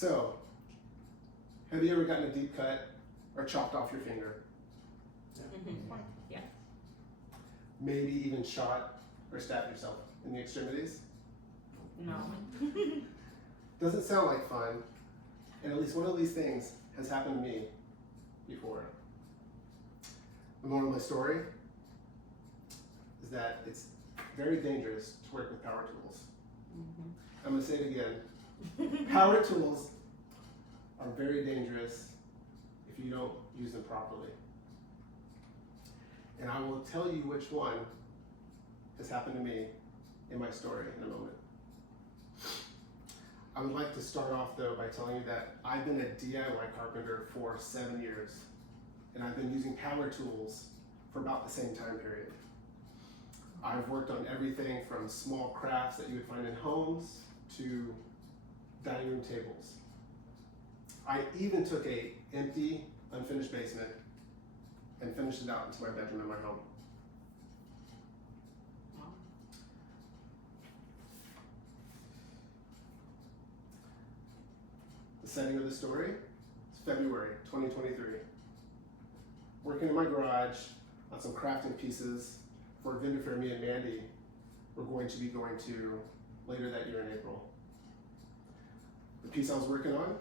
So, have you ever gotten a deep cut or chopped off your finger? Yeah. Maybe even shot or stabbed yourself in the extremities? No. Doesn't sound like fun, and at least one of these things has happened to me before. The moral of my story is that it's very dangerous to work with power tools. I'm going to say it again. Power tools are very dangerous if you don't use them properly. And I will tell you which one has happened to me in my story in a moment. I would like to start off though by telling you that I've been a DIY carpenter for 7 years, and I've been using power tools for about the same time period. I've worked on everything from small crafts that you would find in homes to dining room tables. I even took a empty, unfinished basement and finished it out into my bedroom in my home. The setting of the story is February 2023. Working in my garage on some crafting pieces for a vendor fair me and Mandy were going to be going to later that year in April. The piece I was working on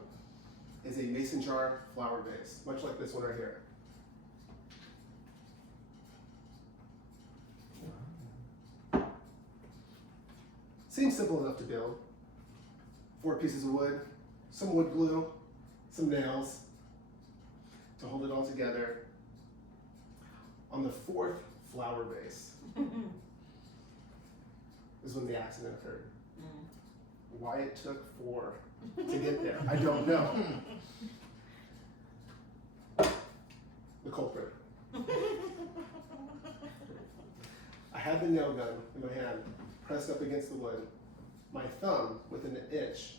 is a mason jar flower vase, much like this one right here. Seems simple enough to build. 4 pieces of wood, some wood glue, some nails to hold it all together. On the 4th flower vase is when the accident occurred. Why it took 4 to get there, I don't know. The culprit. I had the nail gun in my hand, pressed up against the wood. My thumb within an inch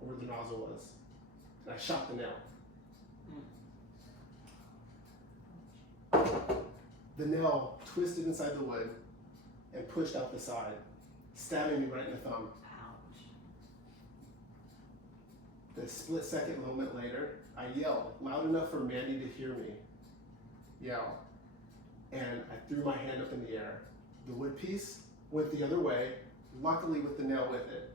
of where the nozzle was, and I shot the nail. The nail twisted inside the wood and pushed out the side, stabbing me right in the thumb. Ouch. The split-second moment later, I yelled loud enough for Mandy to hear me yell, and I threw my hand up in the air. The wood piece went the other way, luckily with the nail with it.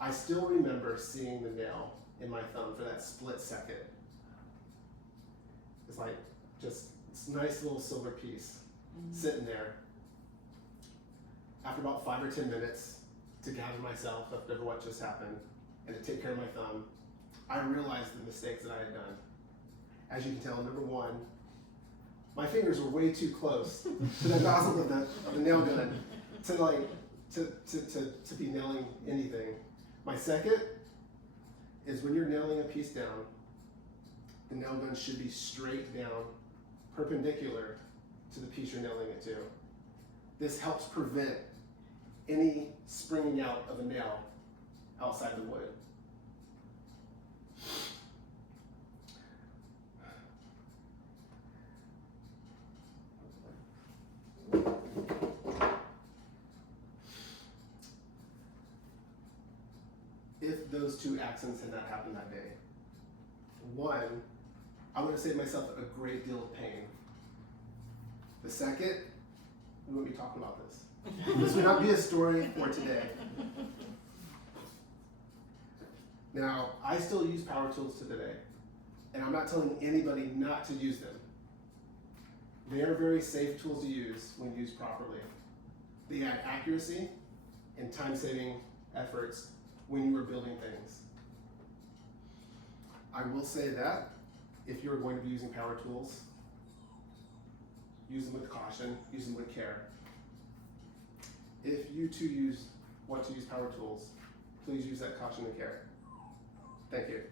I still remember seeing the nail in my thumb for that split second. It's like just this nice little silver piece sitting there. After about 5 or 10 minutes to gather myself after what just happened and to take care of my thumb, I realized the mistakes that I had done. As you can tell, number 1, my fingers were way too close to the nozzle of the nail gun to be nailing anything. My second is when you're nailing a piece down, the nail gun should be straight down, perpendicular to the piece you're nailing it to. This helps prevent any springing out of a nail outside the wood. If those 2 accidents had not happened that day, 1, I would have saved myself a great deal of pain. The second, we wouldn't be talking about this. This would not be a story for today. Now, I still use power tools to today, and I'm not telling anybody not to use them. They are very safe tools to use when used properly. They add accuracy and time-saving efforts when you are building things. I will say that if you're going to be using power tools, use them with caution, use them with care. If you too want to use power tools, please use that caution and care. Thank you.